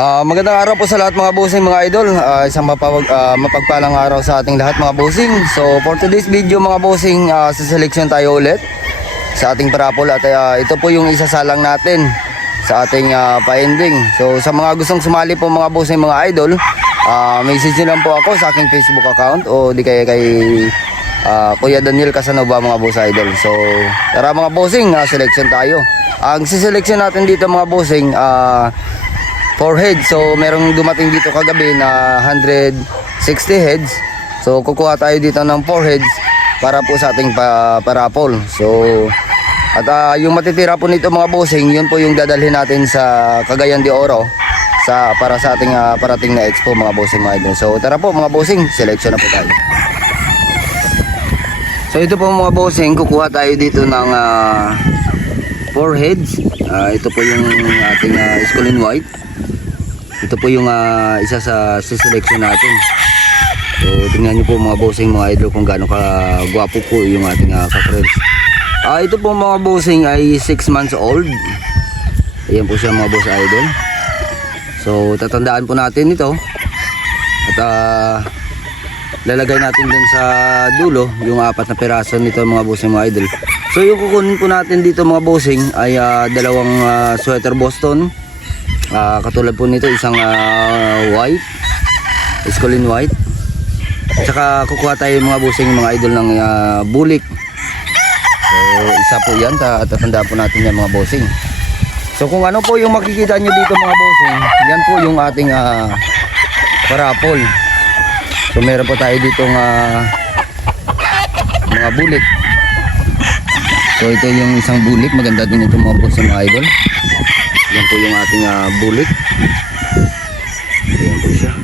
Magandang araw po sa lahat mga bossing, mga idol. Isang mapagpalang araw sa ating lahat mga bossing. So for today's video mga bossing, sa selection tayo ulit sa ating parapol. At ito po yung isasalang natin sa ating pa-ending. So sa mga gustong sumali po mga bossing, mga idol, message nyo lang po ako sa aking Facebook account o di kaya kay Kuya Daniel Casanova mga boss idol. So tara mga bossing, selection tayo. Ang siselection natin dito mga bossing, 4 heads. So merong dumating dito kagabi na 160 heads. So kukuha tayo dito ng 4 heads para po sa ating parapol. So at yung matitira po nito mga bossing, yun po yung dadalhin natin sa Cagayan de Oro para sa ating parating na expo mga bossing mga idol. So tara po mga bossing, selection na po tayo. So ito po mga bossing, kukuha tayo dito ng 4 heads. Ito po yung ating Escolin White. Ito po yung isa sa selection natin. So tingnan nyo po mga bossing mga idol kung gaano ka gwapo po yung ating kakrels. Ito po mga bossing ay 6 months old. Ayan po siya mga boss idol. So tatandaan po natin ito. At lalagay natin dun sa dulo yung 4 na piraso nito mga bossing mga idol. So yung kukunin po natin dito mga bossing ay dalawang sweater Boston. Katulad po nito isang white, Escolin White. At saka kukuha tayo mga bossing mga idol ng bulik. So isa po yan, tatandaan po natin yan mga bossing. So kung ano po yung makikita nyo dito mga bossing, yan po yung ating parapol. So meron po tayo dito mga bulik. So ito yung isang bulik, maganda din ito mga bossing mga idol. Yan po yung ating bulik. Ayan po siya.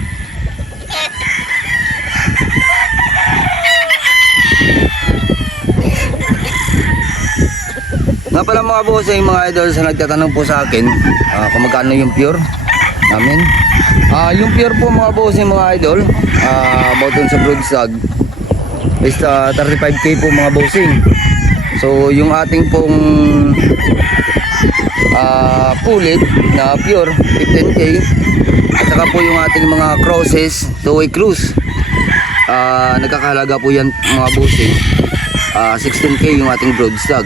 Nga pala mga bossing mga idol, sa nagtatanong po sa akin kung magkano yung pure namin. Yung pure po mga bossing mga idol, about dun sa broodstag is 35k po mga bossing. So yung ating pong pulit na pure 15k, at saka po yung ating mga crosses, 2-way cruise, nagkakahalaga po yan mga bossing, 16k yung ating broodstag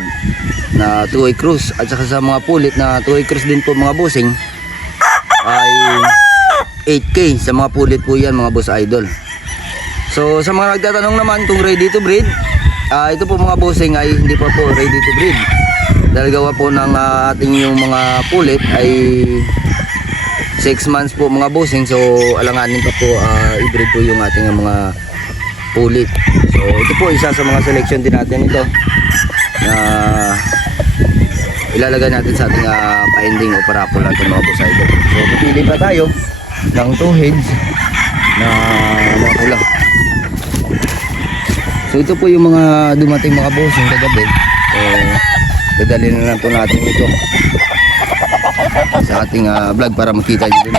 na 2-way cruise. At saka sa mga pulit na 2-way cruise din po mga bossing ay 8k sa mga pulit po yan mga boss idol. So sa mga nagtatanong naman kung ready to breed, ito po mga bossing ay hindi pa po ready to breed. Dahil gawa po ng ating yung mga pulit ay 6 months po mga bossing. So alanganin pa po i-breed po yung ating mga pulit. So ito po isa sa mga selection din natin ito na ilalagay natin sa ating pa-ending o parapol natin mga boss idol. So pipili pa tayo ng 2 heads na makulang. So ito po yung mga dumating mga bossing kagabi. So dadalhin na lang po natin ito sa ating vlog para makita nyo din.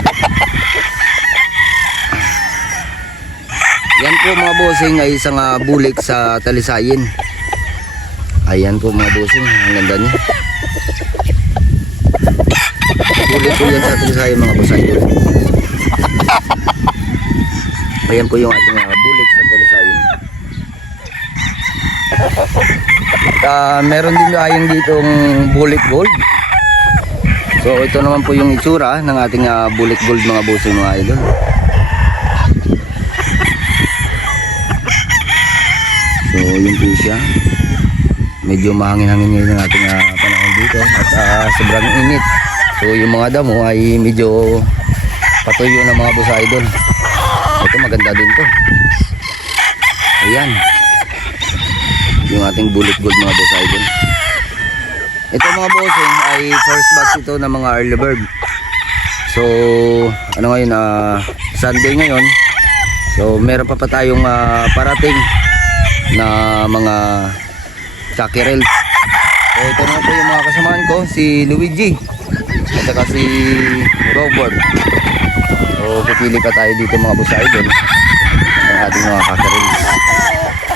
Yan po mga bossing ay isang bulik sa Talisayin. Ayan po mga bossing, ang ganda niya. Bulik po yan sa Talisayin mga boss idol. Ayan po yung ating bulik sa Talisayin. Meron din tayong ditong bulik gold. So ito naman po yung itsura ng ating bulik gold mga bossing mga idol. So yun po siya. Medyo mahangin-hangin ngayon ang ating panahon dito at sobrang init. So yung mga damo ay medyo patuyo na mga boss idol. Ito maganda din to. Ayan yung ating bulik gold mga boss idol. Ito mga bossing ay first batch ito ng mga early bird. So ano ngayon, Sunday ngayon. So meron pa tayong parating na mga chakirels. So ito na po yung mga kasamaan ko, si Luigi at saka si Robert. So pipili pa tayo dito mga boss idol ng ating mga chakirels.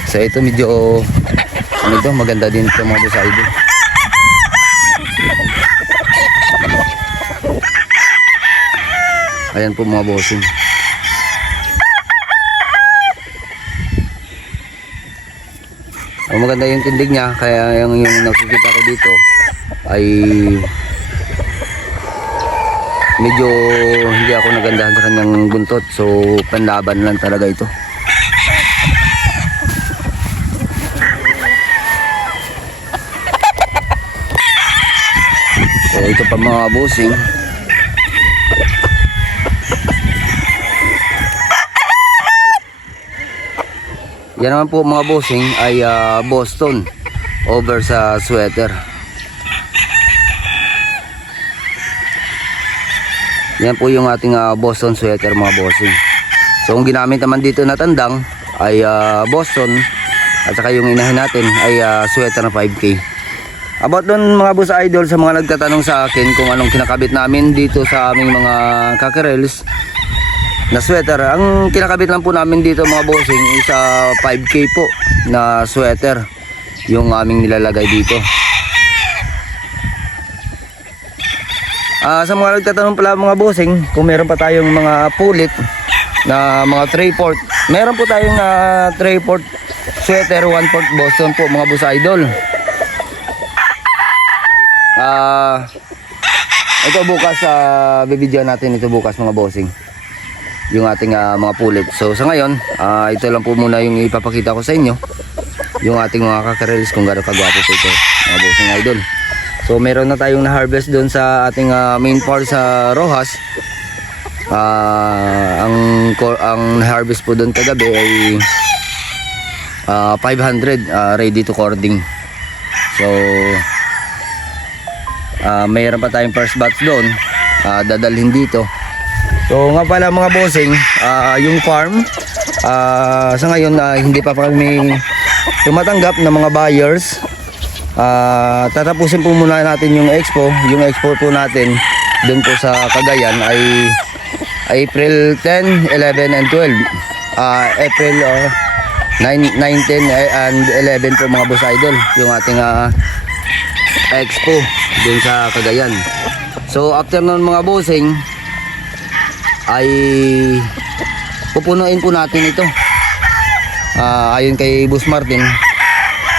So ito medyo ito maganda din ito mga boss idol. Ayan po mga bossing. Maganda yung tindig niya, kaya yung nakikita ko dito ay medyo hindi ako nagandahan sa kanyang buntot, so panlaban lang talaga ito. So ito pa mga bossing. Yan naman po mga bossing ay Boston over sa sweater. Yan po yung ating Boston sweater mga bossing. So ang ginamit naman dito na tandang ay Boston, at saka yung inahin natin ay sweater na 5K. About doon mga boss idol, sa mga nagtatanong sa akin kung anong kinakabit namin dito sa aming mga kakerels na sweater, ang kinakabit lang po namin dito mga bossing is 5K po na sweater yung aming nilalagay dito. Sa mga nagtatanong pala mga bossing, kung meron pa tayong mga pulit na mga 3/4, meron po tayong 3/4 sweater 1/4 Boston po mga boss idol. Ito bukas bibidyo natin ito bukas mga bossing, yung ating mga pulit. So sa ngayon ito lang po muna yung ipapakita ko sa inyo, yung ating mga kakerels kung gaano kagwapo po ito mga bossing idol. So meron na tayong na-harvest doon sa ating main farm sa Rojas. Ang harvest po doon kagabi ay 500 ready to cording. So mayroon pa tayong first batch doon dadalhin dito. So nga pala mga bossing, yung farm sa ngayon hindi pa kami tumatanggap ng mga buyers. Tatapusin po muna natin yung expo. Yung expo po natin doon po sa Cagayan ay April 10, 11 and 12. April 9, 10 and 11 po mga boss idol, yung ating expo doon sa Cagayan. So after nun mga bossing ay pupunuin po natin ito. Ayon kay Boss Martin,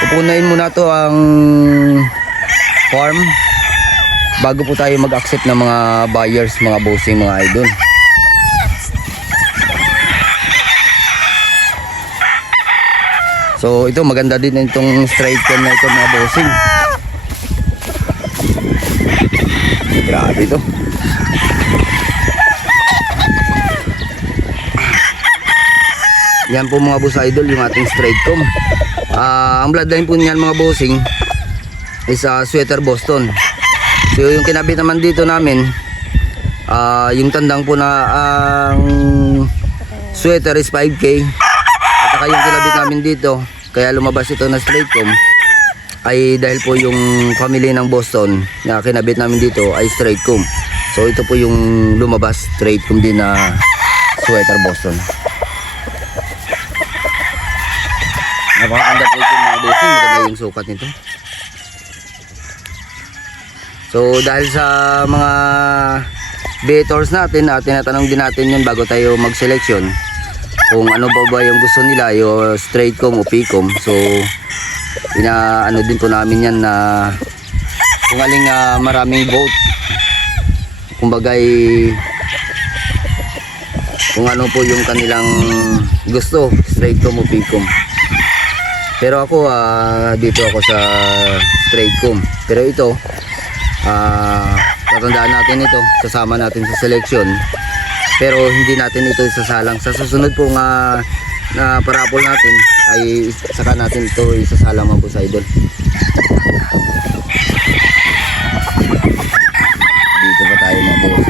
pupunuin muna to ang farm bago po tayo mag-accept ng mga buyers mga bossing mga idol. So ito maganda din itong straight cam na ito mga bossing. Grabe ito. Yan po mga boss idol yung ating straight comb. Ang bloodline po niyan mga bossing is sweater Boston. So yung kinabit naman dito namin, yung tandang po na ang sweater is 5K, at saka yung kinabit namin dito kaya lumabas ito na straight comb ay dahil po yung family ng Boston na kinabit namin dito ay straight comb. So ito po yung lumabas straight comb din na sweater Boston. Napakaganda po ito mga bossing, maganda yung sukat nito. So dahil sa mga bettors natin, tinatanong din natin yun bago tayo mag-selection kung ano ba yung gusto nila, yung straight comb o P-comb. So ano din po namin yan na kung aling maraming vote, kumbagay kung ano po yung kanilang gusto, straight comb o P-comb. Pero ako dito ako sa straight comb. Pero ito tatandaan natin ito, sasama natin sa selection, pero hindi natin ito isasalang sa susunod po na parapol natin, ay saka natin ito isasalang mga boss idol. Dito pa tayo mga boss,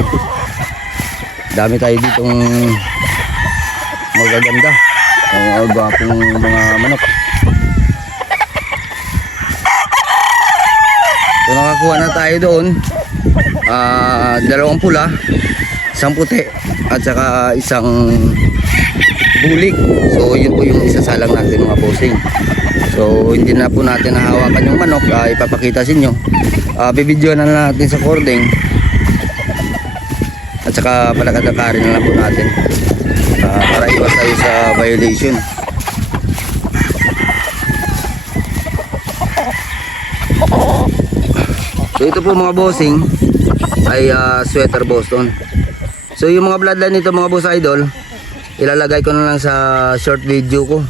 dami tayo ditong magaganda, ang gwapong mga manok. So nakakuha na tayo doon, dalawang pula, isang puti at saka isang bulik. So yun po yung isasalang natin mga bossing. So hindi na po natin nahawakan yung manok, ipapakita sa inyo. Bibidyo na natin sa cording. At saka palakad-lakarin na lang po natin para iwas tayo sa violation. So ito po mga bossing ay sweater Boston. So yung mga bloodline nito mga boss idol, ilalagay ko na lang sa short video ko.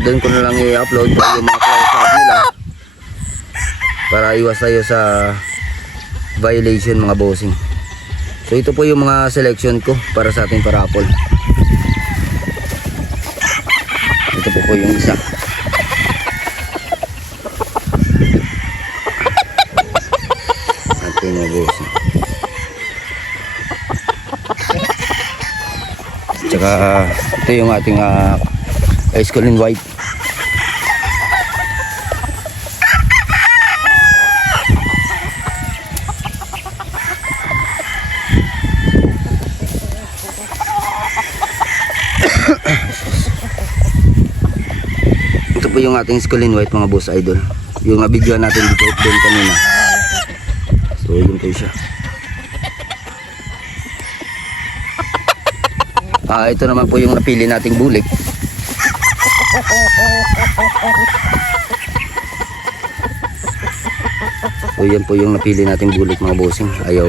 Doon ko na lang i-upload yung mga close-up nila para iwas tayo sa violation mga bossing. So ito po yung mga selection ko para sa ating parapol. Ito po yung isa. Ating mga bossing. Tsaka ito yung ating Escolin white. Ito po yung ating Escolin white mga boss idol. Yung video natin dito doon kanina. So yun po siya. Ito naman po yung napili nating bulik. So yan po yung napili nating bulik mga bossing. Ayaw.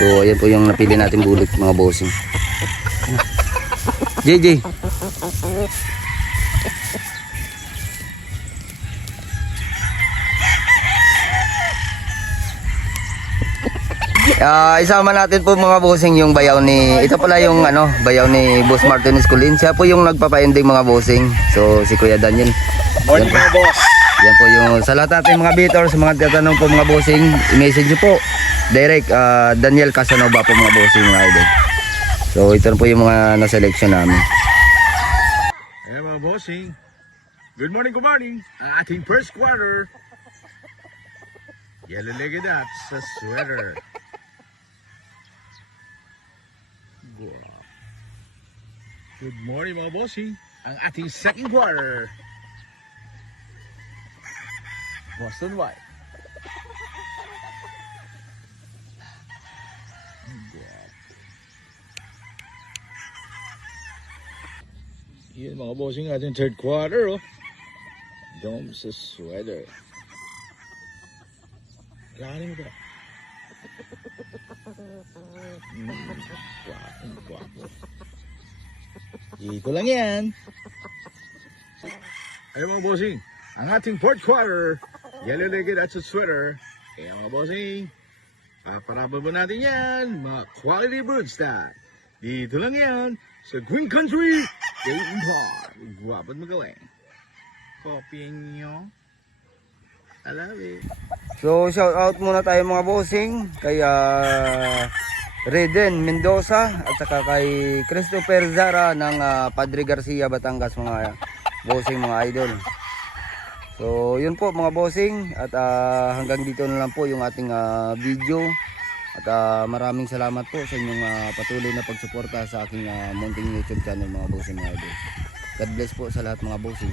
So ayan po yung napili nating bulik mga bossing. JJ. Isama natin po mga bossing yung bayaw ni, ito pala yung bayaw ni Boss Martin Escolin. Siya po yung nagpapa-ending mga bossing. So si Kuya Daniel. Morning mga boss. Yan po yung sa lahat natin mga beaters, mga tatanong po mga bossing, i-message nyo po direct Daniel Casanova po mga bossing mga idol. So ito po yung mga na-selection namin. Ayan mga bossing. Good morning, good morning. Ang ating first quarter. Yellow-legged at sa sweater. Good morning mga bossing. Ang ating second quarter. Boston white. Yan mga bossing, ating third quarter. Dome sa sweater. Lahanin mo ito. Guwapo. Dito lang yan. Ayun mga bossing, ang ating fourth quarter, yellow-legged at sa sweater. Kaya mga bossing, parababa natin yan, mga quality broodstock. Dito lang yan, sa Green Country, Dayton Park. Guwapo at magaling. Kopyain nyo. I love it. So shout out muna tayo mga bossing kay Reden Mendoza at saka kay Christopher Zara ng Padre Garcia Batangas mga bossing mga idol. So yun po mga bossing at hanggang dito na lang po yung ating video at maraming salamat po sa inyong patuloy na pagsuporta sa aking munting YouTube channel mga bossing mga idol. God bless po sa lahat mga bossing.